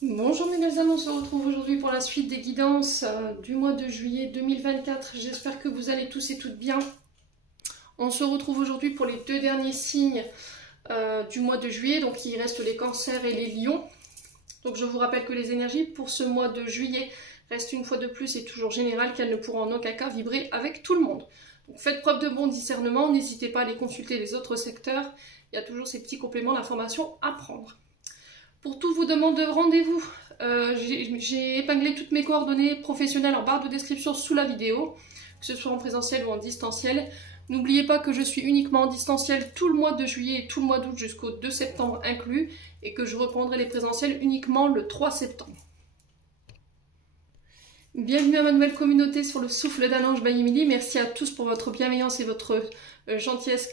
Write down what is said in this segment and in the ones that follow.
Bonjour mes belles âmes, on se retrouve aujourd'hui pour la suite des guidances du mois de juillet 2024. J'espère que vous allez tous et toutes bien. On se retrouve aujourd'hui pour les deux derniers signes du mois de juillet. Donc il reste les cancers et les lions. Donc je vous rappelle que les énergies pour ce mois de juillet restent une fois de plus et toujours générales, qu'elles ne pourront en aucun cas vibrer avec tout le monde. Donc faites preuve de bon discernement, n'hésitez pas à aller consulter les autres secteurs. Il y a toujours ces petits compléments d'information à prendre. Pour toutes vos demandes de rendez-vous, j'ai épinglé toutes mes coordonnées professionnelles en barre de description sous la vidéo, que ce soit en présentiel ou en distanciel. N'oubliez pas que je suis uniquement en distanciel tout le mois de juillet et tout le mois d'août jusqu'au 2 septembre inclus, et que je reprendrai les présentiels uniquement le 3 septembre. Bienvenue à ma nouvelle communauté sur le souffle d'un ange by Emily. Merci à tous pour votre bienveillance et votre gentillesse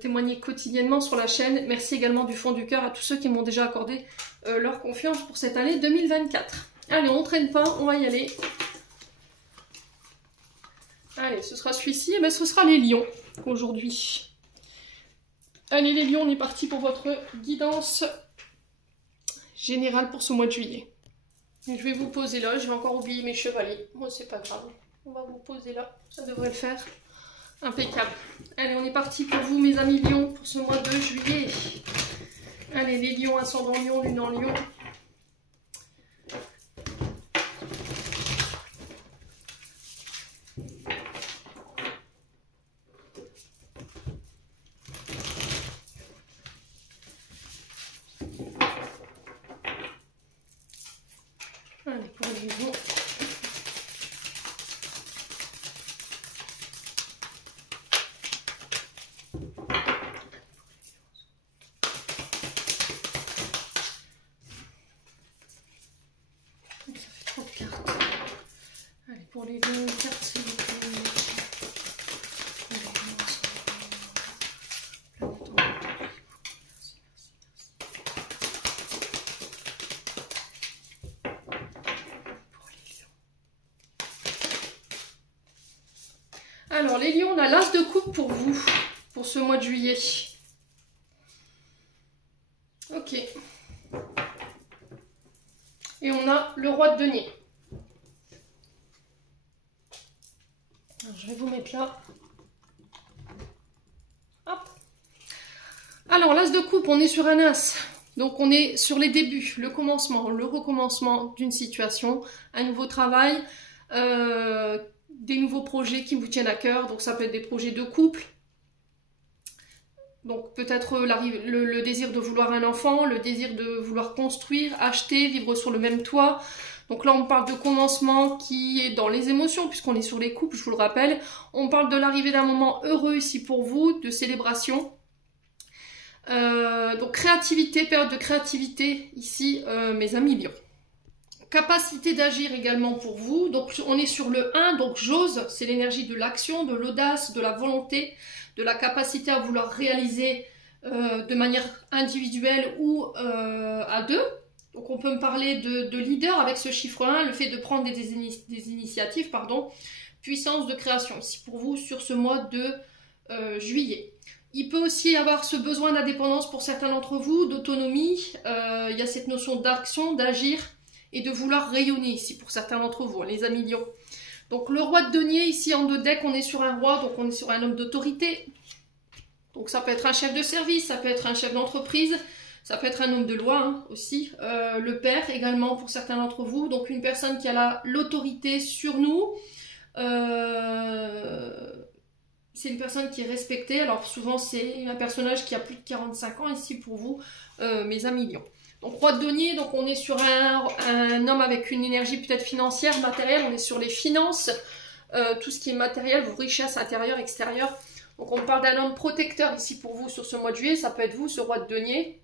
témoigner quotidiennement sur la chaîne. Merci également du fond du cœur à tous ceux qui m'ont déjà accordé leur confiance pour cette année 2024. Allez, on ne traîne pas, on va y aller. Allez, ce sera celui-ci, mais ce sera les lions aujourd'hui. Allez les lions, on est parti pour votre guidance générale pour ce mois de juillet. Je vais vous poser là, j'ai encore oublié mes chevaliers. Moi, c'est pas grave, on va vous poser là, ça devrait le faire. Impeccable. Allez, on est parti pour vous, mes amis lions, pour ce mois de juillet. Allez, les lions, ascendant lion, lune en lion. Allez, pour les lions. Pour les lions, carte s'il vous plaît. Alors les lions, on a l'as de coupe pour vous, pour ce mois de juillet. Ok. Et on a le roi de denier. Alors, je vais vous mettre là. Hop. Alors, l'as de coupe, on est sur un as. Donc, on est sur les débuts, le commencement, le recommencement d'une situation, un nouveau travail, des nouveaux projets qui vous tiennent à cœur. Donc, ça peut être des projets de couple. Donc, peut-être le désir de vouloir un enfant, le désir de vouloir construire, acheter, vivre sur le même toit. Donc là, on parle de commencement qui est dans les émotions, puisqu'on est sur les couples, je vous le rappelle. On parle de l'arrivée d'un moment heureux ici pour vous, de célébration. Donc créativité, période de créativité ici, mes amis lions. Capacité d'agir également pour vous. Donc on est sur le 1, donc j'ose, c'est l'énergie de l'action, de l'audace, de la volonté, de la capacité à vouloir réaliser de manière individuelle ou à deux. Donc on peut me parler de leader avec ce chiffre 1, le fait de prendre des initiatives, pardon, puissance de création, ici pour vous sur ce mois de juillet. Il peut aussi y avoir ce besoin d'indépendance pour certains d'entre vous, d'autonomie, il y a cette notion d'action, d'agir et de vouloir rayonner ici pour certains d'entre vous, les amis lions. Donc le roi de denier, ici en 2 decks, on est sur un roi, donc on est sur un homme d'autorité. Donc ça peut être un chef de service, ça peut être un chef d'entreprise, ça peut être un homme de loi hein, aussi, le père également pour certains d'entre vous, donc une personne qui a l'autorité sur nous, c'est une personne qui est respectée, alors souvent c'est un personnage qui a plus de 45 ans ici pour vous, mes amis lions. Donc roi de denier, donc on est sur un homme avec une énergie peut-être financière, matérielle, on est sur les finances, tout ce qui est matériel, vos richesses intérieures, extérieures. Donc on parle d'un homme protecteur ici pour vous sur ce mois de juillet, ça peut être vous, ce roi de denier.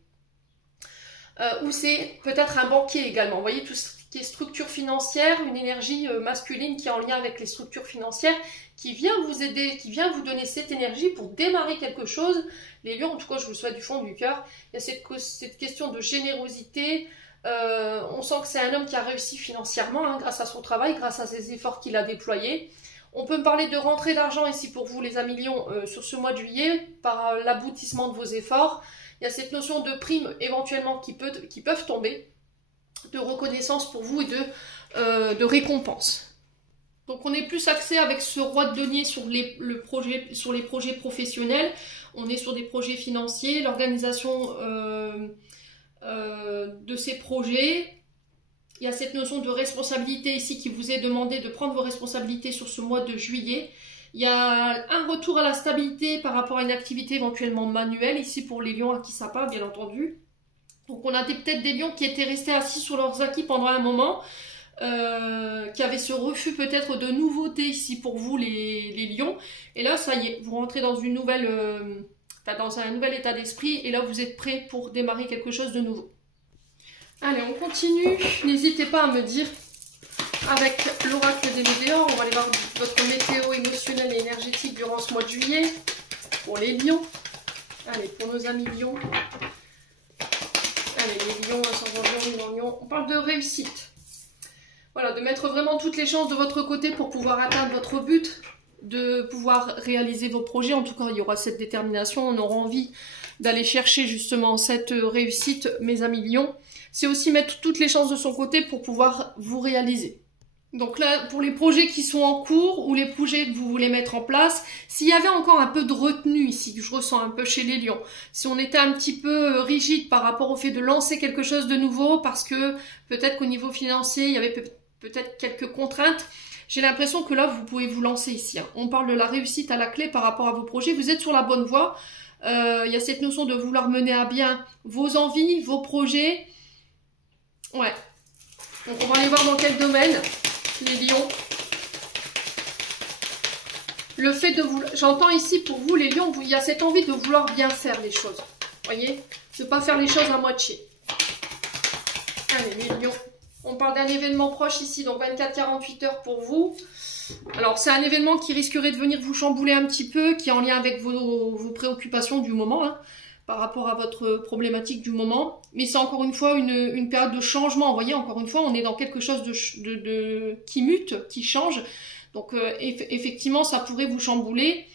Ou c'est peut-être un banquier également. Vous voyez, tout ce qui est structure financière, une énergie masculine qui est en lien avec les structures financières, qui vient vous aider, qui vient vous donner cette énergie pour démarrer quelque chose. Les lions, en tout cas, je vous le souhaite du fond du cœur. Il y a cette question de générosité. On sent que c'est un homme qui a réussi financièrement hein, grâce à son travail, grâce à ses efforts qu'il a déployés. On peut me parler de rentrée d'argent ici pour vous, les amis lions, sur ce mois de juillet, par l'aboutissement de vos efforts. Il y a cette notion de primes éventuellement qui peuvent tomber. de reconnaissance pour vous et de récompense. Donc on est plus axé avec ce roi de denier sur les projets professionnels. On est sur des projets financiers, l'organisation de ces projets. Il y a cette notion de responsabilité ici qui vous est demandé de prendre vos responsabilités sur ce mois de juillet. Il y a un retour à la stabilité par rapport à une activité éventuellement manuelle, ici pour les lions à qui ça parle, bien entendu. Donc on a peut-être des lions qui étaient restés assis sur leurs acquis pendant un moment, qui avaient ce refus peut-être de nouveauté ici pour vous les lions. Et là, ça y est, vous rentrez dans une nouvelle, dans un nouvel état d'esprit et là vous êtes prêt pour démarrer quelque chose de nouveau. Allez, on continue. N'hésitez pas à me dire, avec l'oracle des météores, on va aller voir votre météo émotionnelle et énergétique durant ce mois de juillet, pour les lions. Allez, pour nos amis lions. Allez, les lions, ascendant lion, on parle de réussite. Voilà, de mettre vraiment toutes les chances de votre côté pour pouvoir atteindre votre but, de pouvoir réaliser vos projets. En tout cas, il y aura cette détermination, on aura envie d'aller chercher justement cette réussite, mes amis lions. C'est aussi mettre toutes les chances de son côté pour pouvoir vous réaliser. Donc là, pour les projets qui sont en cours ou les projets que vous voulez mettre en place, s'il y avait encore un peu de retenue ici, que je ressens un peu chez les lions, si on était un petit peu rigide par rapport au fait de lancer quelque chose de nouveau, parce que peut-être qu'au niveau financier, il y avait peut-être quelques contraintes, j'ai l'impression que là, vous pouvez vous lancer ici. On parle de la réussite à la clé par rapport à vos projets, vous êtes sur la bonne voie. Il y a cette notion de vouloir mener à bien vos envies, vos projets. Ouais. Donc on va aller voir dans quel domaine, les lions. Le fait de vouloir... J'entends ici pour vous, les lions, il y a cette envie de vouloir bien faire les choses. Voyez? De ne pas faire les choses à moitié. Allez, les lions. On parle d'un événement proche ici, donc 24-48 heures pour vous. Alors, c'est un événement qui risquerait de venir vous chambouler un petit peu, qui est en lien avec vos préoccupations du moment, hein, par rapport à votre problématique du moment. Mais c'est encore une fois une période de changement. Vous voyez, encore une fois, on est dans quelque chose qui mute, qui change. Donc, effectivement, ça pourrait vous chambouler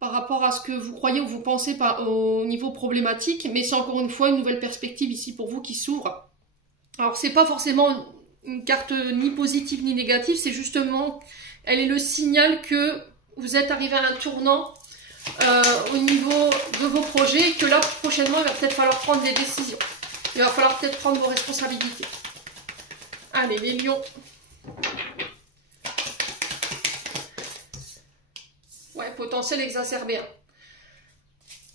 par rapport à ce que vous croyez ou vous pensez au niveau problématique. Mais c'est encore une fois une nouvelle perspective ici pour vous qui s'ouvre. Alors, c'est pas forcément une carte ni positive ni négative, c'est justement... Elle est le signal que vous êtes arrivé à un tournant au niveau de vos projets et que là, prochainement, il va peut-être falloir prendre des décisions. Il va falloir peut-être prendre vos responsabilités. Allez, les lions. Ouais, potentiel exacerbé.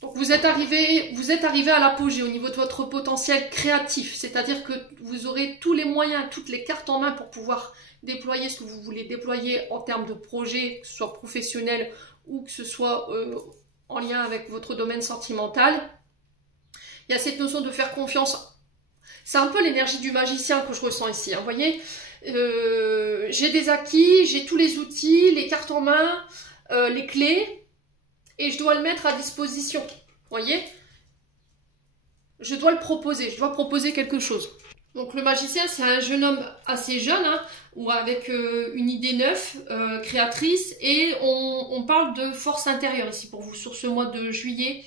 Donc vous êtes arrivé à l'apogée au niveau de votre potentiel créatif. C'est-à-dire que vous aurez tous les moyens, toutes les cartes en main pour pouvoir déployer ce que vous voulez déployer en termes de projet, que ce soit professionnel ou que ce soit en lien avec votre domaine sentimental. Il y a cette notion de faire confiance. C'est un peu l'énergie du magicien que je ressens ici. Vous voyez, j'ai des acquis, j'ai tous les outils, les cartes en main, les clés, et je dois le mettre à disposition. Vous voyez, je dois le proposer, je dois proposer quelque chose. Donc le magicien, c'est un jeune homme assez jeune, hein, ou avec une idée neuve, créatrice, et on parle de force intérieure ici pour vous sur ce mois de juillet.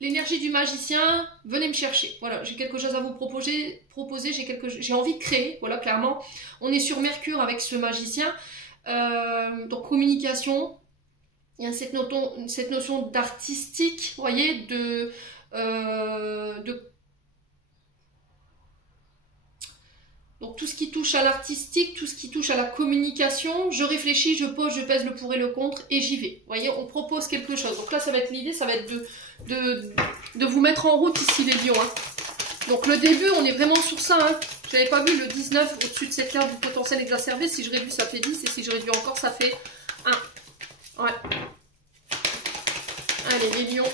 L'énergie du magicien, venez me chercher. Voilà, j'ai quelque chose à vous proposer, j'ai envie de créer, voilà, clairement. On est sur Mercure avec ce magicien, donc communication. Il y a cette notion d'artistique, vous voyez, donc tout ce qui touche à l'artistique, tout ce qui touche à la communication, je réfléchis, je pose, je pèse le pour et le contre et j'y vais. Vous voyez, on propose quelque chose. Donc là, ça va être l'idée, ça va être de vous mettre en route ici les lions. Hein. Donc le début, on est vraiment sur ça. Hein. Je n'avais pas vu le 19 au-dessus de cette carte du potentiel exacerbé. Si je réduis, ça fait 10 et si je réduis encore, ça fait 1. Ouais. Allez, les lions.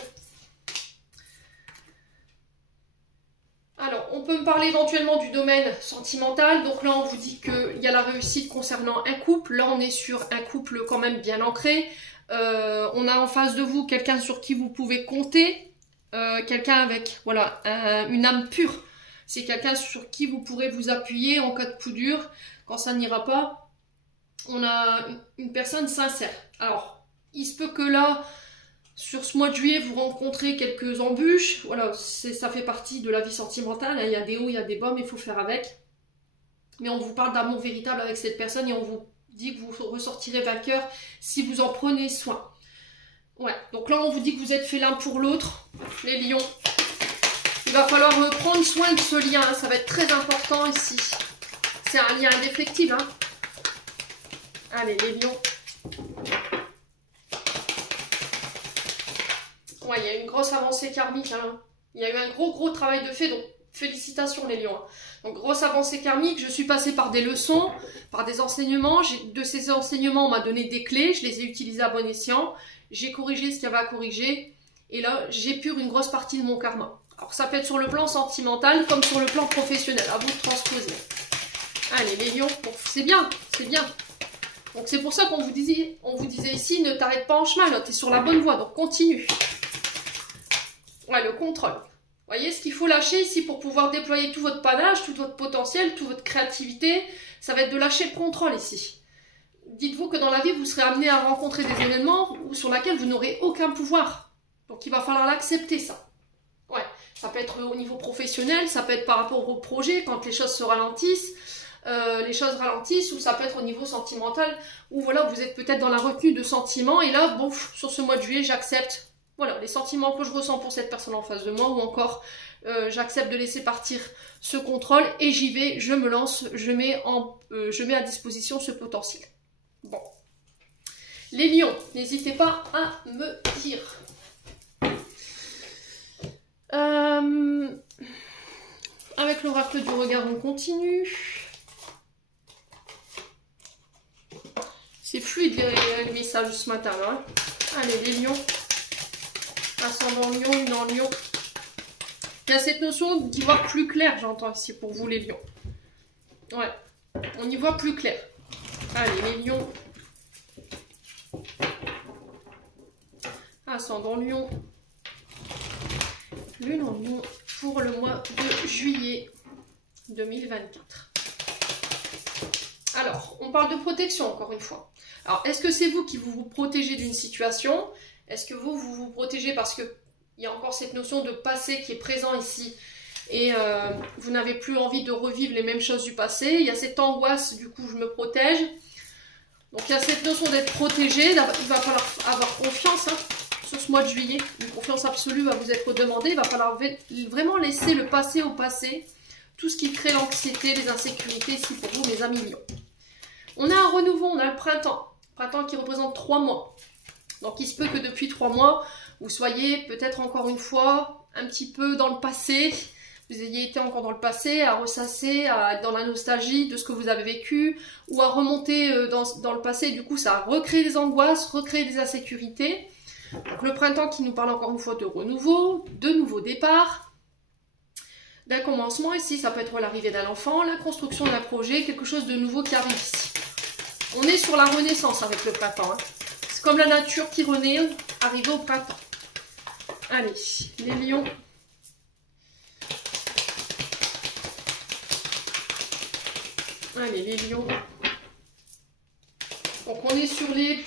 Alors, on peut me parler éventuellement du domaine sentimental. Donc là, on vous dit qu'il y a la réussite concernant un couple. Là, on est sur un couple quand même bien ancré. On a en face de vous quelqu'un sur qui vous pouvez compter. Quelqu'un avec voilà, une âme pure. C'est quelqu'un sur qui vous pourrez vous appuyer en cas de coup dur. Quand ça n'ira pas, on a une personne sincère. Alors, il se peut que là, Sur ce mois de juillet, vous rencontrez quelques embûches. Voilà, ça fait partie de la vie sentimentale. Il y a des hauts, il y a des bas, mais il faut faire avec. Mais on vous parle d'amour véritable avec cette personne et on vous dit que vous ressortirez vainqueur si vous en prenez soin. Ouais, donc là on vous dit que vous êtes fait l'un pour l'autre, les lions. Il va falloir prendre soin de ce lien, hein. Ça va être très important ici. C'est un lien indéfectible. Hein. Allez, les lions. Ouais, il y a une grosse avancée karmique. Hein. Il y a eu un gros travail de fait, donc félicitations les lions. Hein. Donc grosse avancée karmique, je suis passée par des leçons, par des enseignements. De ces enseignements, on m'a donné des clés, je les ai utilisées à bon escient. J'ai corrigé ce qu'il y avait à corriger. Et là, j'épure une grosse partie de mon karma. Alors ça peut être sur le plan sentimental comme sur le plan professionnel. À vous de transposer. Allez les lions, bon, c'est bien, c'est bien. Donc c'est pour ça qu'on vous disait ici, ne t'arrête pas en chemin, tu es sur la bonne voie, donc continue. Ouais, le contrôle. Vous voyez ce qu'il faut lâcher ici pour pouvoir déployer tout votre panache, tout votre potentiel, toute votre créativité. Ça va être de lâcher le contrôle ici. Dites-vous que dans la vie, vous serez amené à rencontrer des événements sur lesquels vous n'aurez aucun pouvoir. Donc il va falloir l'accepter ça. Ouais, ça peut être au niveau professionnel, ça peut être par rapport au projet, quand les choses se ralentissent. Ou ça peut être au niveau sentimental, où voilà, vous êtes peut-être dans la retenue de sentiments, et là, bon, sur ce mois de juillet, j'accepte, voilà, les sentiments que je ressens pour cette personne en face de moi, ou encore, j'accepte de laisser partir ce contrôle, et j'y vais, je me lance, je mets à disposition ce potentiel. Bon. Les lions, n'hésitez pas à me dire. Avec l'oracle du regard, on continue. C'est fluide les messages ce matin là. Hein. Allez les lions. Ascendant lion, une en lion. Il y a cette notion d'y voir plus clair, j'entends ici pour vous les lions. Ouais, on y voit plus clair. Allez les lions. Ascendant lion. Lune en lion pour le mois de juillet 2024. Alors, on parle de protection encore une fois. Alors, est-ce que c'est vous qui vous protégez d'une situation? Est-ce que vous vous protégez parce qu'il y a encore cette notion de passé qui est présent ici et vous n'avez plus envie de revivre les mêmes choses du passé? Il y a cette angoisse, du coup, je me protège. Donc, il y a cette notion d'être protégé. Il va falloir avoir confiance hein, sur ce mois de juillet. Une confiance absolue va vous être demandée. Il va falloir vraiment laisser le passé au passé. Tout ce qui crée l'anxiété, les insécurités, ici pour vous, mes amis lions. On a un renouveau, on a le printemps. Printemps qui représente 3 mois. Donc il se peut que depuis 3 mois, vous soyez peut-être encore une fois un petit peu dans le passé. Vous ayez été encore dans le passé, à ressasser, à être dans la nostalgie de ce que vous avez vécu, ou à remonter dans le passé. Du coup, ça a recréé des angoisses, recréé des insécurités. Donc le printemps qui nous parle encore une fois de renouveau, de nouveaux départs, d'un commencement ici. Ça peut être l'arrivée d'un enfant, la construction d'un projet, quelque chose de nouveau qui arrive ici. On est sur la renaissance avec le printemps. Hein. C'est comme la nature qui renaît, arrivé au printemps. Allez, les lions. Allez, les lions. Donc on est sur les...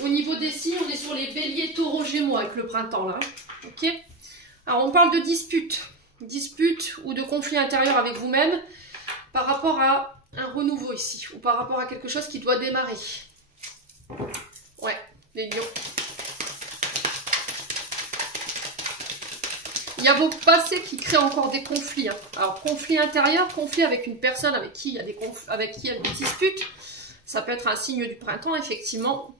Au niveau des signes, on est sur les béliers, taureaux, gémeaux avec le printemps là. Ok. Alors on parle de dispute. Dispute ou de conflit intérieur avec vous-même par rapport à un renouveau ici, ou par rapport à quelque chose qui doit démarrer. Ouais, les lions. Il y a vos passés qui créent encore des conflits. Hein. Alors, conflit intérieur, conflit avec une personne avec qui il y a des disputes. Ça peut être un signe du printemps, effectivement.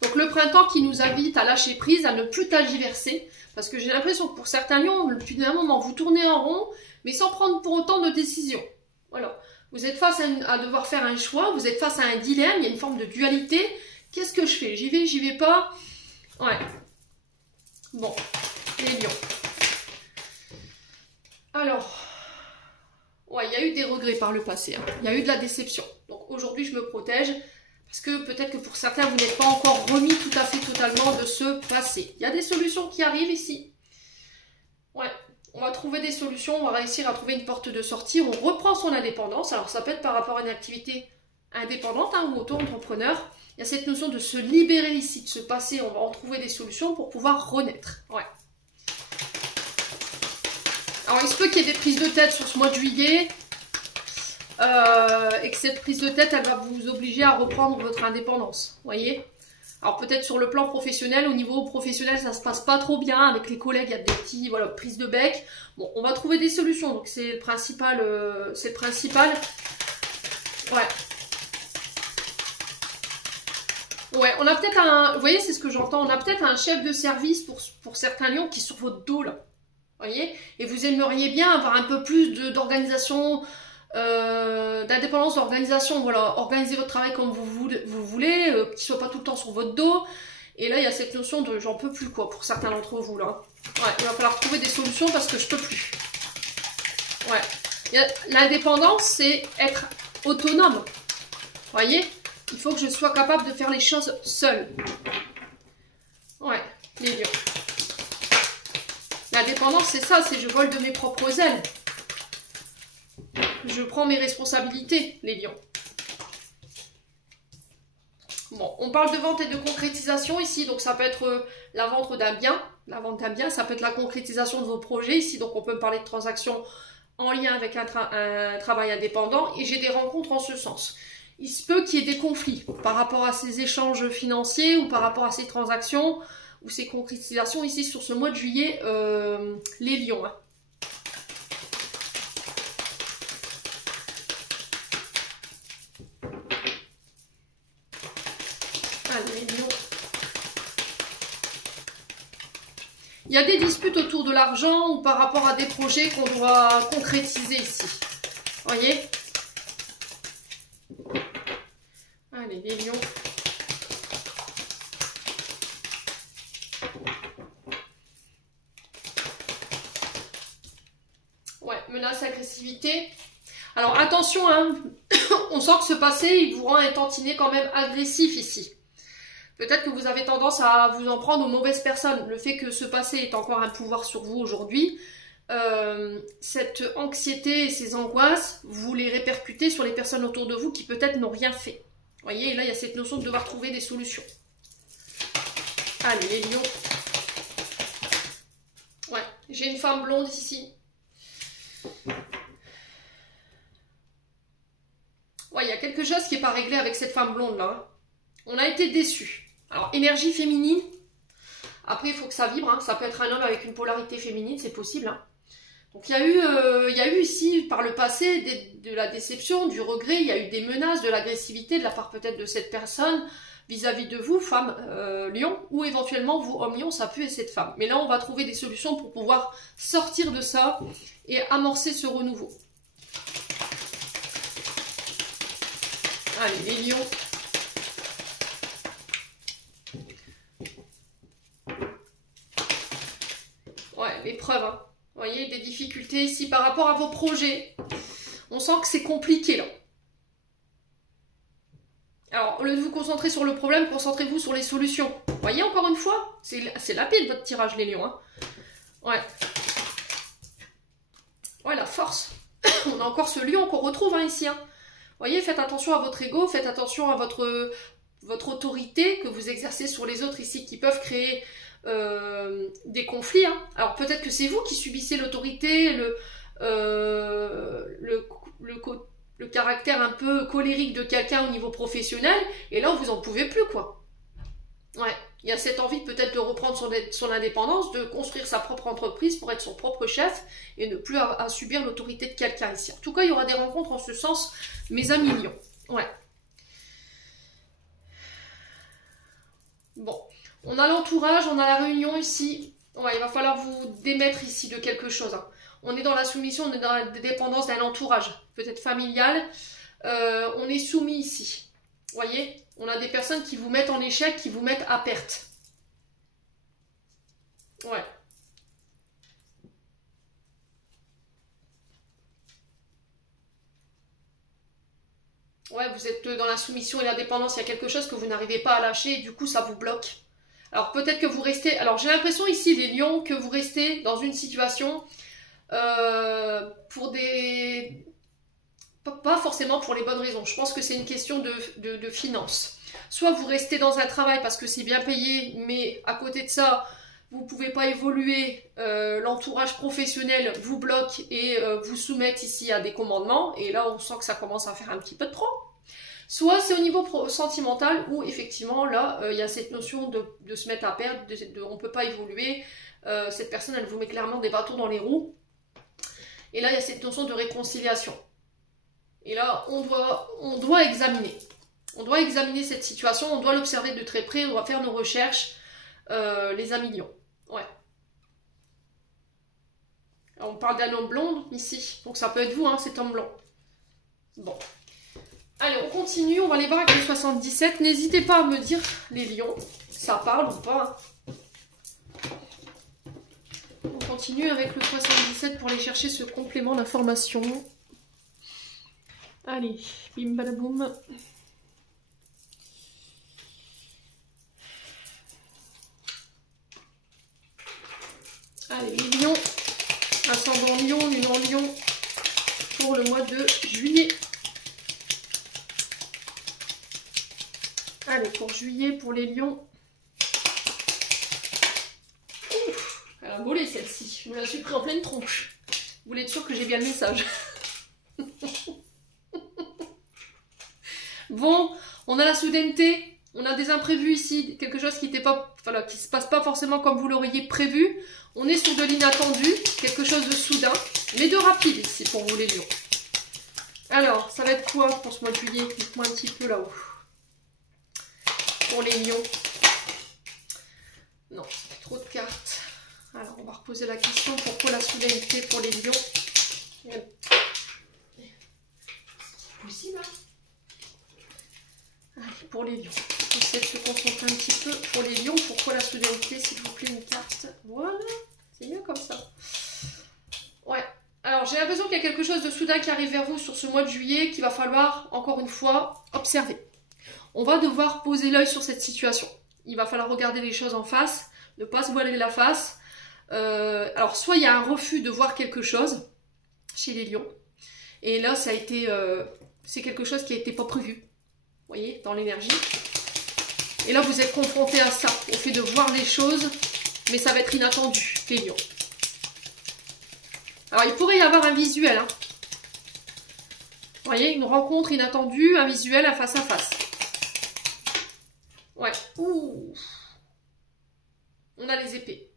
Donc, le printemps qui nous invite à lâcher prise, à ne plus tergiverser. Parce que j'ai l'impression que pour certains lions, depuis un moment, vous tournez en rond, mais sans prendre pour autant de décision. Voilà. Vous êtes face à devoir faire un choix, vous êtes face à un dilemme, il y a une forme de dualité. Qu'est-ce que je fais? J'y vais pas? Ouais. Bon, les lions. Alors, ouais, il y a eu des regrets par le passé. Hein. Il y a eu de la déception. Donc aujourd'hui, je me protège. Parce que peut-être que pour certains, vous n'êtes pas encore remis tout à fait totalement de ce passé. Il y a des solutions qui arrivent ici. Ouais, on va trouver des solutions, on va réussir à trouver une porte de sortie. On reprend son indépendance. Alors ça peut être par rapport à une activité indépendante hein, ou auto-entrepreneur, il y a cette notion de se libérer ici, de se passer, on va en trouver des solutions pour pouvoir renaître. Ouais. Alors il se peut qu'il y ait des prises de tête sur ce mois de juillet et que cette prise de tête, elle va vous obliger à reprendre votre indépendance, voyez. Alors peut-être sur le plan professionnel, au niveau professionnel, ça se passe pas trop bien, avec les collègues, il y a des petits, voilà, prises de bec. Bon, on va trouver des solutions, donc c'est le principal, c'est le principal. Ouais. Ouais, on a peut-être un, vous voyez, c'est ce que j'entends, on a peut-être un chef de service pour certains lions qui est sur votre dos, là. Vous voyez? Et vous aimeriez bien avoir un peu plus d'organisation, d'indépendance d'organisation, voilà, organiser votre travail comme vous voulez, qu'il soit pas tout le temps sur votre dos. Et là, il y a cette notion de j'en peux plus, quoi, pour certains d'entre vous, là. Ouais, il va falloir trouver des solutions parce que je peux plus. Ouais. L'indépendance, c'est être autonome. Vous voyez? Il faut que je sois capable de faire les choses seule. Ouais, les lions. L'indépendance, c'est ça, c'est je vole de mes propres ailes. Je prends mes responsabilités, les lions. Bon, on parle de vente et de concrétisation ici, donc ça peut être la vente d'un bien. La vente d'un bien, ça peut être la concrétisation de vos projets ici, donc on peut parler de transactions en lien avec un travail indépendant. Et j'ai des rencontres en ce sens. Il se peut qu'il y ait des conflits par rapport à ces échanges financiers ou par rapport à ces transactions ou ces concrétisations ici sur ce mois de juillet, les lions. Hein. Allez, les lions. Il y a des disputes autour de l'argent ou par rapport à des projets qu'on doit concrétiser ici. Voyez ? Allez, les lions. Ouais, menace, agressivité. Alors attention, hein, on sent que ce passé, il vous rend un tantinet quand même agressif ici. Peut-être que vous avez tendance à vous en prendre aux mauvaises personnes. Le fait que ce passé ait encore un pouvoir sur vous aujourd'hui, cette anxiété et ces angoisses, vous les répercutez sur les personnes autour de vous qui peut-être n'ont rien fait. Vous voyez, et là, il y a cette notion de devoir trouver des solutions. Allez, les lions. Ouais, j'ai une femme blonde ici. Ouais, il y a quelque chose qui n'est pas réglé avec cette femme blonde là. Hein. On a été déçus. Alors, énergie féminine. Après, il faut que ça vibre. Hein. Ça peut être un homme avec une polarité féminine, c'est possible. Hein. Donc, il y a eu ici, par le passé, de la déception, du regret. Il y a eu des menaces, de l'agressivité de la part peut-être de cette personne vis-à-vis de vous, femme lion, ou éventuellement vous, homme lion, ça peut être cette femme. Mais là, on va trouver des solutions pour pouvoir sortir de ça et amorcer ce renouveau. Allez, les lions. Ouais, l'épreuve, hein. Vous voyez, des difficultés ici par rapport à vos projets. On sent que c'est compliqué, là. Alors, au lieu de vous concentrer sur le problème, concentrez-vous sur les solutions. Vous voyez, encore une fois, c'est lapide votre tirage, les lions. Hein. Ouais. Ouais, la force. On a encore ce lion qu'on retrouve hein, ici. Hein. Vous voyez, faites attention à votre ego, faites attention à votre autorité que vous exercez sur les autres ici qui peuvent créer des conflits. Hein. Alors peut-être que c'est vous qui subissez l'autorité, le caractère un peu colérique de quelqu'un au niveau professionnel, et là vous en pouvez plus quoi. Ouais, il y a cette envie peut-être de reprendre son indépendance, de construire sa propre entreprise pour être son propre chef et ne plus à subir l'autorité de quelqu'un ici. En tout cas, il y aura des rencontres en ce sens, mes amis lions. Ouais. Bon, on a l'entourage, on a la réunion ici. Ouais, il va falloir vous démettre ici de quelque chose. Hein. On est dans la soumission, on est dans la dépendance d'un entourage, peut-être familial. On est soumis ici. Vous voyez, on a des personnes qui vous mettent en échec, qui vous mettent à perte. Ouais. Ouais, vous êtes dans la soumission et la dépendance, il y a quelque chose que vous n'arrivez pas à lâcher et du coup ça vous bloque. Alors peut-être que vous restez... Alors j'ai l'impression ici, les lions, que vous restez dans une situation pour des pas forcément pour les bonnes raisons. Je pense que c'est une question de finances. Soit vous restez dans un travail parce que c'est bien payé, mais à côté de ça, vous ne pouvez pas évoluer, l'entourage professionnel vous bloque et vous soumet ici à des commandements, et là on sent que ça commence à faire un petit peu de trop. Soit c'est au niveau sentimental où effectivement là il y a cette notion de se mettre à perdre, on ne peut pas évoluer, cette personne elle vous met clairement des bâtons dans les roues, et là il y a cette notion de réconciliation. Et là on doit examiner. On doit examiner cette situation, on doit l'observer de très près, on doit faire nos recherches, les amis lions. Ouais. Alors, on parle d'un homme blond ici, donc ça peut être vous, hein, cet homme blond. Bon. Allez, on continue, on va aller voir avec le 77. N'hésitez pas à me dire, les lions, ça parle ou pas. On continue avec le 77 pour aller chercher ce complément d'information. Allez, bim badaboum. Allez, les lions, ascendant lion, lune en lion, pour le mois de juillet. Allez, pour juillet, pour les lions. Ouf, elle a volé celle-ci, je me la suis pris en pleine tronche. Vous voulez être sûr que j'ai bien le message. Bon, on a la soudaineté, on a des imprévus ici, quelque chose qui se passe pas forcément comme vous l'auriez prévu. On est sur de l'inattendu, quelque chose de soudain, mais de rapide ici pour vous les lions. Alors, ça va être quoi pour ce mois de juillet? Dites-moi un petit peu là-haut. Pour les lions. Non, ça fait trop de cartes. Alors, on va reposer la question, pourquoi la soudaineté pour les lions? C'est possible, hein? Allez, pour les lions. On essaie de se concentrer un petit peu. Pour les lions, pourquoi la soudaineté, s'il vous plaît, une carte? Voilà, c'est mieux comme ça. Ouais. Alors, j'ai l'impression qu'il y a quelque chose de soudain qui arrive vers vous sur ce mois de juillet qu'il va falloir, encore une fois, observer. On va devoir poser l'œil sur cette situation. Il va falloir regarder les choses en face, ne pas se voiler la face. Alors, soit il y a un refus de voir quelque chose chez les lions, et là, ça a été, c'est quelque chose qui n'a été pas prévu. Vous voyez, dans l'énergie. Et là, vous êtes confronté à ça, au fait de voir les choses, mais ça va être inattendu, les lions. Alors, il pourrait y avoir un visuel. Hein. Vous voyez, une rencontre inattendue, un visuel, un face à face. Ouais. Ouh. On a les épées.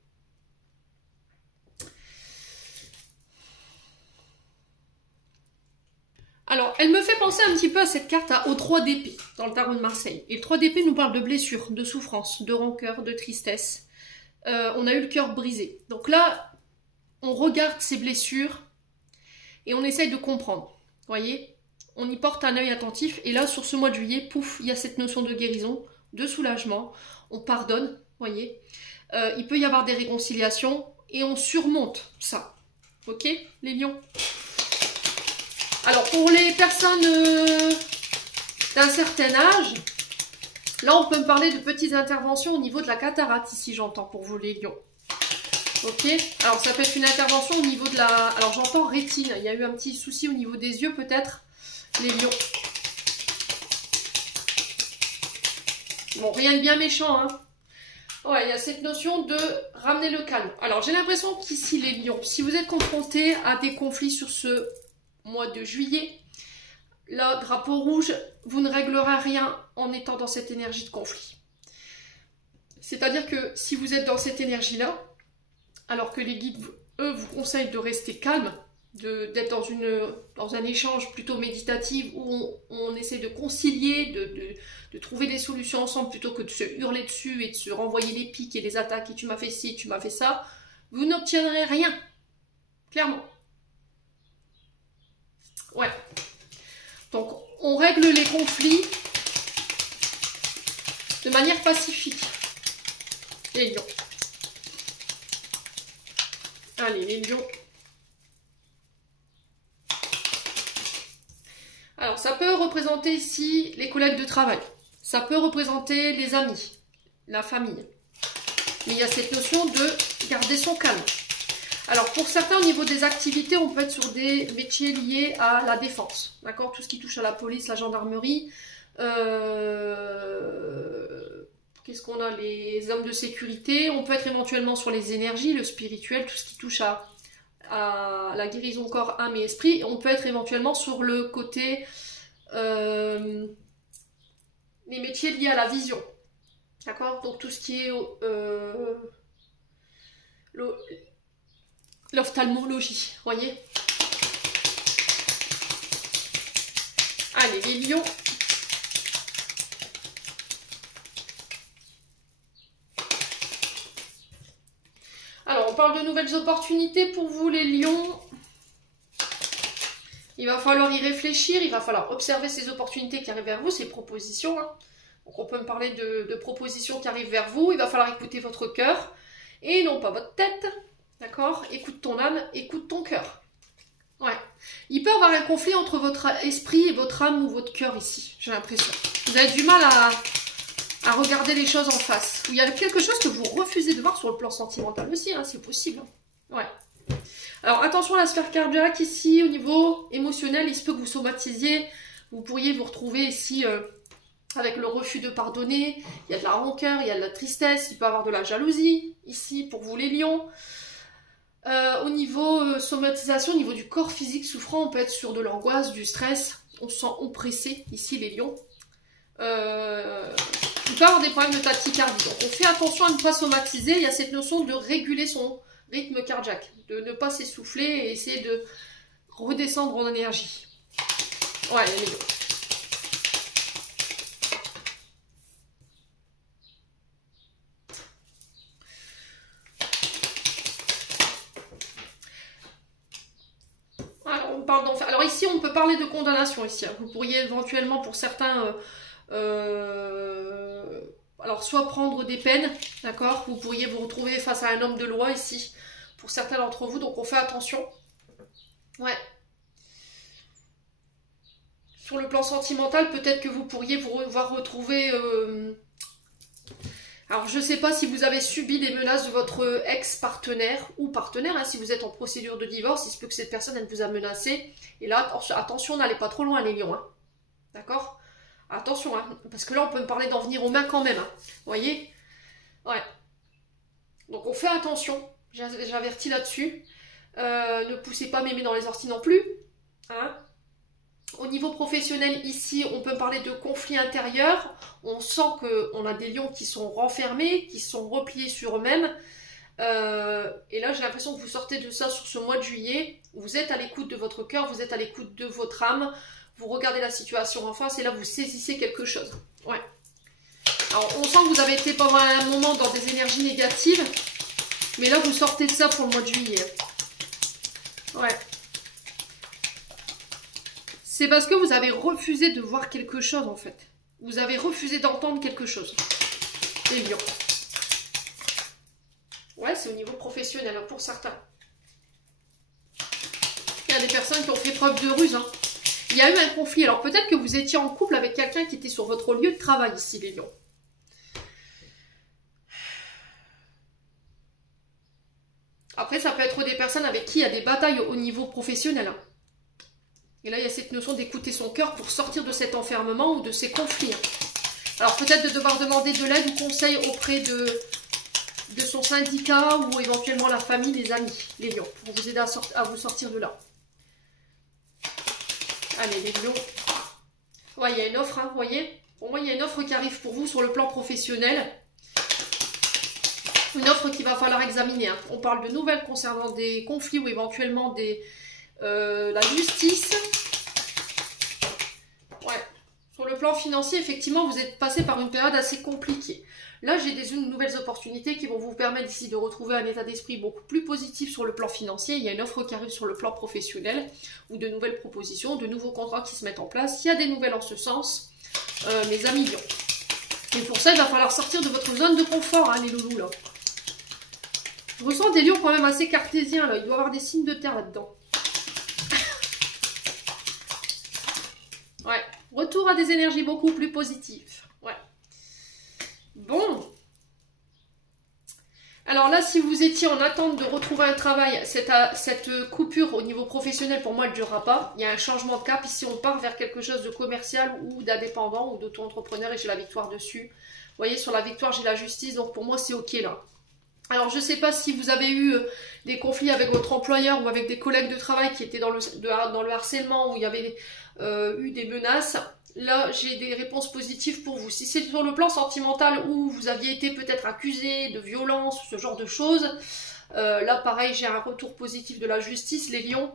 Alors, elle me fait penser un petit peu à cette carte au 3 d'épée dans le tarot de Marseille. Et le 3 d'épée nous parle de blessures, de souffrance, de rancœur, de tristesse. On a eu le cœur brisé. Donc là, on regarde ces blessures et on essaye de comprendre. Vous voyez, on y porte un œil attentif. Et là, sur ce mois de juillet, pouf, il y a cette notion de guérison, de soulagement. On pardonne, vous voyez. Il peut y avoir des réconciliations et on surmonte ça. Ok, les lions? Alors, pour les personnes d'un certain âge, là, on peut me parler de petites interventions au niveau de la cataracte, ici, j'entends, pour vous, les lions. Ok. Alors, ça peut être une intervention au niveau de la... Alors, j'entends rétine. Il y a eu un petit souci au niveau des yeux, peut-être, les lions. Bon, rien de bien méchant, hein. Ouais, il y a cette notion de ramener le calme. Alors, j'ai l'impression qu'ici, les lions, si vous êtes confrontés à des conflits sur ce mois de juillet, là, drapeau rouge, vous ne réglerez rien en étant dans cette énergie de conflit. C'est-à-dire que si vous êtes dans cette énergie-là, alors que les guides, eux, vous conseillent de rester calme, d'être dans un échange plutôt méditatif où on essaie de concilier, de trouver des solutions ensemble plutôt que de se hurler dessus et de se renvoyer des piques et des attaques et tu m'as fait ci, tu m'as fait ça, vous n'obtiendrez rien, clairement. Ouais. Donc, on règle les conflits de manière pacifique. Les lions. Allez, les lions. Alors, ça peut représenter ici les collègues de travail. Ça peut représenter les amis, la famille. Mais il y a cette notion de garder son calme. Alors, pour certains, au niveau des activités, on peut être sur des métiers liés à la défense. D'accord? Tout ce qui touche à la police, la gendarmerie. Qu'est-ce qu'on a? Les hommes de sécurité. On peut être éventuellement sur les énergies, le spirituel, tout ce qui touche à la guérison corps, âme et esprit. On peut être éventuellement sur le côté... les métiers liés à la vision. D'accord? Donc, tout ce qui est... l'ophtalmologie, voyez. Allez, les lions. Alors, on parle de nouvelles opportunités pour vous, les lions. Il va falloir y réfléchir, il va falloir observer ces opportunités qui arrivent vers vous, ces propositions. Hein. Donc, on peut me parler de propositions qui arrivent vers vous. Il va falloir écouter votre cœur et non pas votre tête. D'accord? Écoute ton âme, écoute ton cœur. Ouais. Il peut y avoir un conflit entre votre esprit et votre âme ou votre cœur ici, j'ai l'impression. Vous avez du mal à regarder les choses en face. Il y a quelque chose que vous refusez de voir sur le plan sentimental aussi, hein, c'est possible. Ouais. Alors attention à la sphère cardiaque ici, au niveau émotionnel, il se peut que vous somatisiez. Vous pourriez vous retrouver ici avec le refus de pardonner. Il y a de la rancœur, il y a de la tristesse, il peut y avoir de la jalousie ici pour vous les lions. Au niveau somatisation, au niveau du corps physique souffrant, on peut être sur de l'angoisse, du stress. On se sent oppressé, ici les lions. Il peut y avoir des problèmes de tachycardie. Donc on fait attention à ne pas somatiser. Il y a cette notion de réguler son rythme cardiaque. De ne pas s'essouffler et essayer de redescendre en énergie. Ouais, les lions. Alors ici, on peut parler de condamnation ici. Vous pourriez éventuellement, pour certains, alors soit prendre des peines, d'accord? Vous pourriez vous retrouver face à un homme de loi ici, pour certains d'entre vous. Donc on fait attention. Ouais. Sur le plan sentimental, peut-être que vous pourriez vous voir retrouver... Alors, je ne sais pas si vous avez subi des menaces de votre ex-partenaire ou partenaire. Hein, si vous êtes en procédure de divorce, il se peut que cette personne, elle vous a menacé. Et là, attention, n'allez pas trop loin, les lions. Hein. D'accord? Attention, hein, parce que là, on peut me parler d'en venir aux mains quand même. Hein. Vous voyez? Ouais. Donc, on fait attention. J'avertis là-dessus. Ne poussez pas mémé dans les orties non plus. Hein? Au niveau professionnel, ici, on peut parler de conflits intérieurs. On sent qu'on a des lions qui sont renfermés, qui sont repliés sur eux-mêmes. Et là, j'ai l'impression que vous sortez de ça sur ce mois de juillet. Vous êtes à l'écoute de votre cœur, vous êtes à l'écoute de votre âme. Vous regardez la situation en face et là, vous saisissez quelque chose. Ouais. Alors, on sent que vous avez été pendant un moment dans des énergies négatives. Mais là, vous sortez de ça pour le mois de juillet. Ouais. C'est parce que vous avez refusé de voir quelque chose, en fait. Vous avez refusé d'entendre quelque chose. Les lions. Ouais, c'est au niveau professionnel, hein, pour certains. Il y a des personnes qui ont fait preuve de ruse. Hein. Il y a eu un conflit. Alors, peut-être que vous étiez en couple avec quelqu'un qui était sur votre lieu de travail, ici, les lions. Après, ça peut être des personnes avec qui il y a des batailles au niveau professionnel. Hein. Et là, il y a cette notion d'écouter son cœur pour sortir de cet enfermement ou de ces conflits. Alors, peut-être de devoir demander de l'aide ou conseil auprès de son syndicat ou éventuellement la famille, les amis, les lions, pour vous aider à vous sortir de là. Allez, les lions. Ouais, il y a une offre, hein, vous voyez? Pour moi, il y a une offre qui arrive pour vous sur le plan professionnel. Une offre qu'il va falloir examiner. Hein. On parle de nouvelles concernant des conflits ou éventuellement la justice. Ouais. Sur le plan financier, effectivement, vous êtes passé par une période assez compliquée. Là, j'ai des nouvelles opportunités qui vont vous permettre ici de retrouver un état d'esprit beaucoup plus positif sur le plan financier. Il y a une offre qui arrive sur le plan professionnel ou de nouvelles propositions, de nouveaux contrats qui se mettent en place. Il y a des nouvelles en ce sens, mes amis lions. Et pour ça, il va falloir sortir de votre zone de confort, hein, les loulous, là. Je ressens des lions quand même assez cartésiens, là. Il doit y avoir des signes de terre là-dedans. Ouais. Retour à des énergies beaucoup plus positives. Ouais. Bon. Alors là, si vous étiez en attente de retrouver un travail, cette coupure au niveau professionnel, pour moi, elle ne durera pas. Il y a un changement de cap. Ici, on part vers quelque chose de commercial ou d'indépendant ou d'auto-entrepreneur et j'ai la victoire dessus. Vous voyez, sur la victoire, j'ai la justice. Donc pour moi, c'est OK là. Alors, je ne sais pas si vous avez eu des conflits avec votre employeur ou avec des collègues de travail qui étaient dans le harcèlement, où il y avait eu des menaces. Là, j'ai des réponses positives pour vous. Si c'est sur le plan sentimental où vous aviez été peut-être accusé de violence ou ce genre de choses, là, pareil, j'ai un retour positif de la justice, les lions,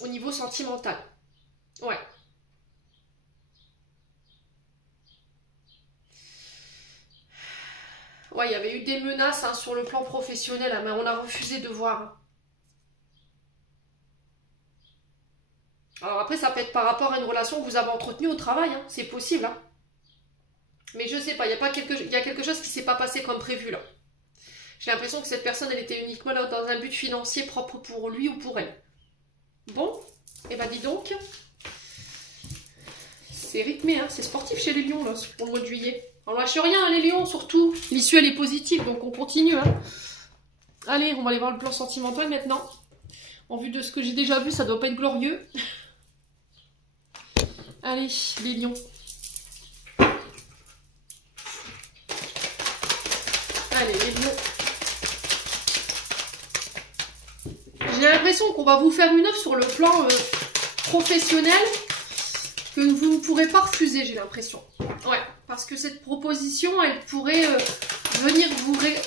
au niveau sentimental. Ouais. Ouais, il y avait eu des menaces hein, sur le plan professionnel, hein, mais on a refusé de voir. Alors après, ça peut être par rapport à une relation que vous avez entretenue au travail, hein. C'est possible. Hein. Mais je sais pas, il y a quelque chose qui s'est pas passé comme prévu là. J'ai l'impression que cette personne, elle était uniquement là dans un but financier propre pour lui ou pour elle. Bon, et ben dis donc. C'est rythmé, hein. C'est sportif chez les lions là, pour le mois de juillet. On lâche rien, hein, les lions surtout. L'issue, elle est positive, donc on continue. Hein. Allez, on va aller voir le plan sentimental maintenant. En vue de ce que j'ai déjà vu, ça doit pas être glorieux. Allez, les lions. Allez, les lions. J'ai l'impression qu'on va vous faire une offre sur le plan professionnel que vous ne pourrez pas refuser, j'ai l'impression. Ouais, parce que cette proposition, elle pourrait venir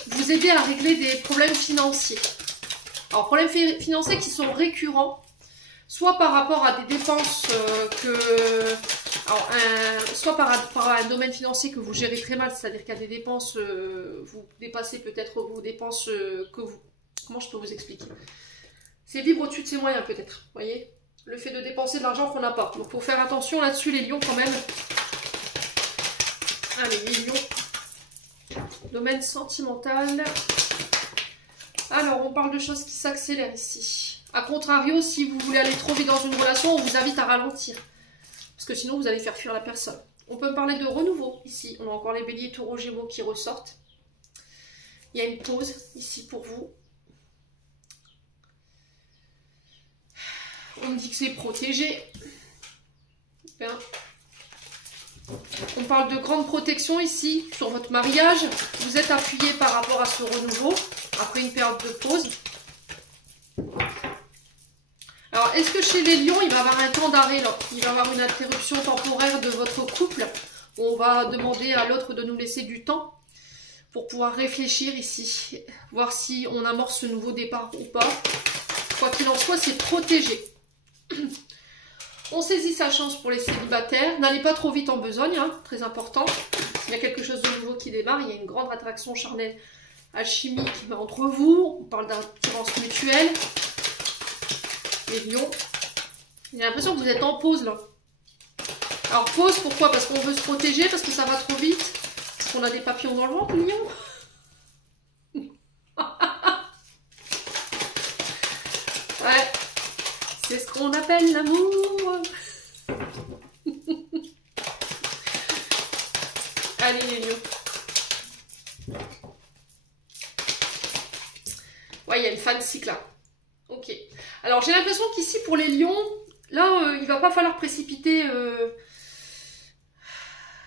vous aider à régler des problèmes financiers. Alors, problèmes financiers qui sont récurrents, soit par rapport à des dépenses soit par rapport à un domaine financier que vous gérez très mal, c'est-à-dire qu'il y a des dépenses, vous dépassez peut-être vos dépenses que vous... Comment je peux vous expliquer? C'est vivre au-dessus de ses moyens peut-être, vous voyez? Le fait de dépenser de l'argent qu'on n'a pas. Donc, il faut faire attention là-dessus, les lions, quand même. Allez, les lions. Domaine sentimental. Alors, on parle de choses qui s'accélèrent ici. A contrario, si vous voulez aller trop vite dans une relation, on vous invite à ralentir. Parce que sinon, vous allez faire fuir la personne. On peut parler de renouveau ici. On a encore les béliers, taureaux, gémeaux qui ressortent. Il y a une pause ici pour vous. On me dit que c'est protégé. Bien. On parle de grande protection ici sur votre mariage. Vous êtes appuyé par rapport à ce renouveau après une période de pause. Alors, est-ce que chez les lions, il va y avoir un temps d'arrêt là? Il va y avoir une interruption temporaire de votre couple. On va demander à l'autre de nous laisser du temps pour pouvoir réfléchir ici. Voir si on amorce ce nouveau départ ou pas. Quoi qu'il en soit, c'est protégé. On saisit sa chance pour les célibataires. N'allez pas trop vite en besogne, hein, très important. Il y a quelque chose de nouveau qui démarre. Il y a une grande attraction charnelle alchimique entre vous. On parle d'attirance mutuelle. Les lions. J'ai l'impression que vous êtes en pause là. Alors pause, pourquoi? Parce qu'on veut se protéger, parce que ça va trop vite. Parce qu'on a des papillons dans le ventre, les lions. Ouais. C'est ce qu'on appelle l'amour. Allez les lions. Ouais, il y a une fin de cycle là. Ok. Alors j'ai l'impression qu'ici pour les lions, là il va pas falloir précipiter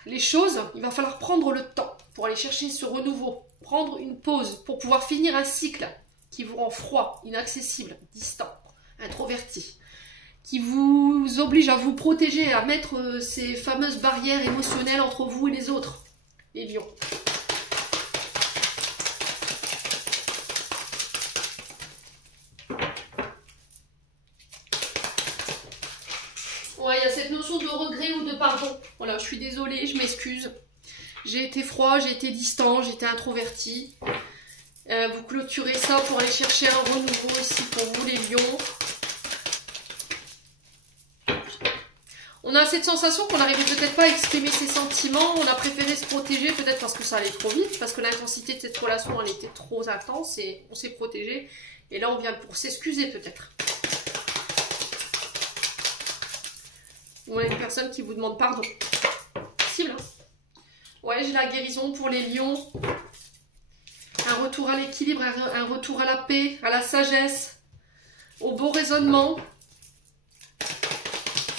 les choses. Il va falloir prendre le temps pour aller chercher ce renouveau. Prendre une pause pour pouvoir finir un cycle qui vous rend froid, inaccessible, distant, introverti, qui vous oblige à vous protéger, à mettre ces fameuses barrières émotionnelles entre vous et les autres, les lions. Ouais, il y a cette notion de regret ou de pardon. Voilà, je suis désolée, je m'excuse. J'ai été froid, j'ai été distant, j'ai été introverti. Vous clôturez ça pour aller chercher un renouveau ici pour vous les lions. On a cette sensation qu'on n'arrivait peut-être pas à exprimer ses sentiments. On a préféré se protéger peut-être parce que ça allait trop vite, parce que l'intensité de cette relation elle était trop intense et on s'est protégé. Et là on vient pour s'excuser peut-être. Ou une personne qui vous demande pardon. Possible, hein? Ouais, j'ai la guérison pour les lions. Un retour à l'équilibre, un retour à la paix, à la sagesse, au bon raisonnement.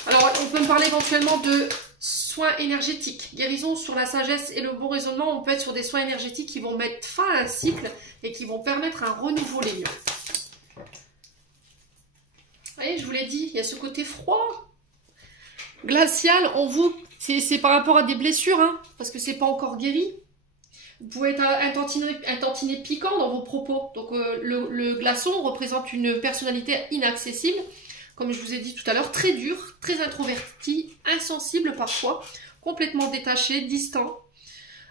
Alors, on peut me parler éventuellement de soins énergétiques. Guérison sur la sagesse et le bon raisonnement. On peut être sur des soins énergétiques qui vont mettre fin à un cycle et qui vont permettre un renouveau, les lions. Vous voyez, je vous l'ai dit, il y a ce côté froid, glacial en vous. C'est par rapport à des blessures, hein, parce que c'est pas encore guéri. Vous pouvez être un tantinet piquant dans vos propos. Donc le glaçon représente une personnalité inaccessible, comme je vous ai dit tout à l'heure, très dur, très introverti, insensible parfois, complètement détaché, distant,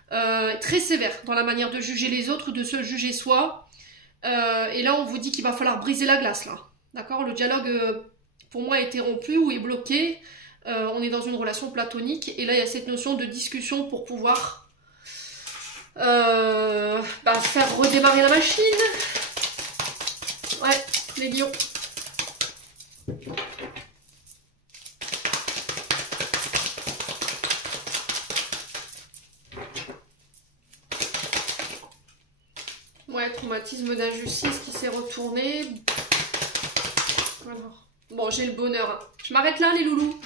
très sévère dans la manière de juger les autres ou de se juger soi. Et là, on vous dit qu'il va falloir briser la glace, là. D'accord? Le dialogue, pour moi, a été rompu ou est bloqué. On est dans une relation platonique. Et là, il y a cette notion de discussion pour pouvoir faire redémarrer la machine. Ouais, les lions. Ouais, traumatisme d'injustice qui s'est retourné. Alors, bon, j'ai le bonheur. Hein. Je m'arrête là, les loulous.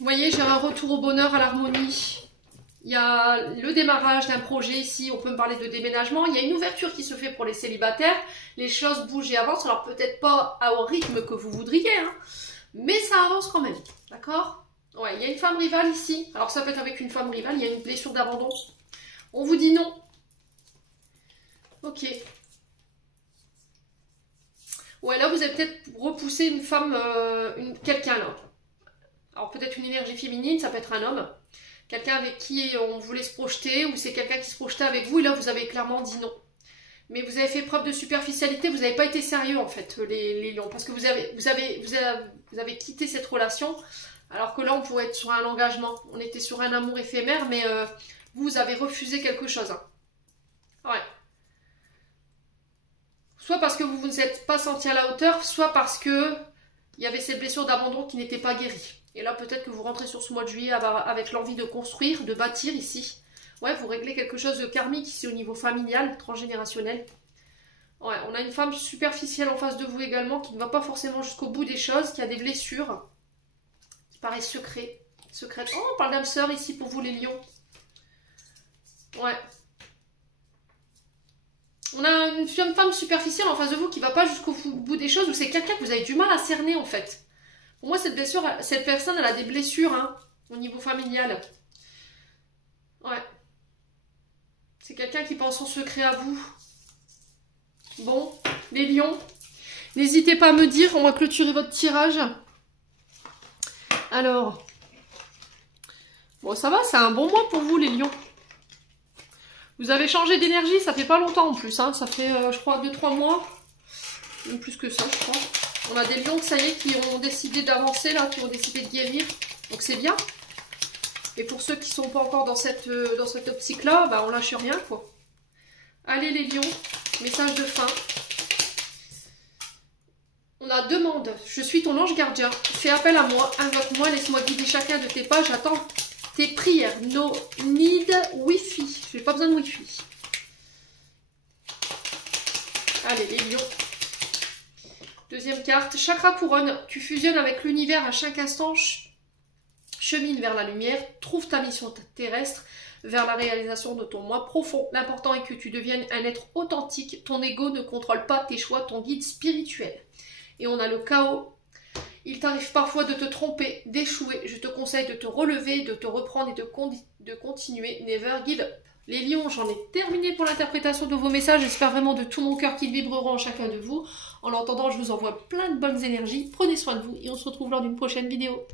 Vous voyez, j'ai un retour au bonheur, à l'harmonie. Il y a le démarrage d'un projet ici, on peut me parler de déménagement. Il y a une ouverture qui se fait pour les célibataires. Les choses bougent et avancent. Alors peut-être pas au rythme que vous voudriez, hein, mais ça avance quand même. D'accord? Ouais, il y a une femme rivale ici. Alors ça peut être avec une femme rivale, il y a une blessure d'abandon. On vous dit non. Ok. Ouais, là vous avez peut-être repoussé une femme, quelqu'un là. Alors peut-être une énergie féminine, ça peut être un homme. Quelqu'un avec qui on voulait se projeter, ou c'est quelqu'un qui se projetait avec vous, et là vous avez clairement dit non. Mais vous avez fait preuve de superficialité, vous n'avez pas été sérieux en fait, les lions, parce que vous avez quitté cette relation, alors que là on pourrait être sur un engagement. On était sur un amour éphémère, mais vous avez refusé quelque chose. Hein. Ouais. Soit parce que vous ne vous êtes pas senti à la hauteur, soit parce que il y avait cette blessure d'abandon qui n'était pas guérie. Et là, peut-être que vous rentrez sur ce mois de juillet avec l'envie de construire, de bâtir ici. Ouais, vous réglez quelque chose de karmique ici au niveau familial, transgénérationnel. Ouais, on a une femme superficielle en face de vous également qui ne va pas forcément jusqu'au bout des choses, qui a des blessures, qui paraissent secrètes. Oh, on parle d'âme sœur ici pour vous les lions. Ouais. On a une femme superficielle en face de vous qui ne va pas jusqu'au bout des choses, ou c'est quelqu'un que vous avez du mal à cerner en fait. Pour moi, cette personne, elle a des blessures hein, au niveau familial. Ouais. C'est quelqu'un qui pense en secret à vous. Bon, les lions, n'hésitez pas à me dire, on va clôturer votre tirage. Alors, bon, ça va, c'est un bon mois pour vous, les lions. Vous avez changé d'énergie, ça fait pas longtemps en plus, hein. Ça fait, je crois, 2-3 mois. Même plus que ça, je crois. On a des lions, ça y est, qui ont décidé d'avancer, là, qui ont décidé de guérir. Donc c'est bien. Et pour ceux qui ne sont pas encore dans cette optique-là, bah, on lâche rien, quoi. Allez les lions, message de fin. On a demande, je suis ton ange gardien. Fais appel à moi, invoque-moi, laisse-moi guider chacun de tes pas. J'attends tes prières. No need Wi-Fi. Je n'ai pas besoin de Wi-Fi. Allez les lions. Deuxième carte, chakra couronne, tu fusionnes avec l'univers à chaque instant, chemine vers la lumière, trouve ta mission terrestre vers la réalisation de ton moi profond. L'important est que tu deviennes un être authentique, ton ego ne contrôle pas tes choix, ton guide spirituel. Et on a le chaos, il t'arrive parfois de te tromper, d'échouer, je te conseille de te relever, de te reprendre et de continuer, never give up. Les lions, j'en ai terminé pour l'interprétation de vos messages. J'espère vraiment de tout mon cœur qu'ils vibreront en chacun de vous. En attendant, je vous envoie plein de bonnes énergies. Prenez soin de vous et on se retrouve lors d'une prochaine vidéo.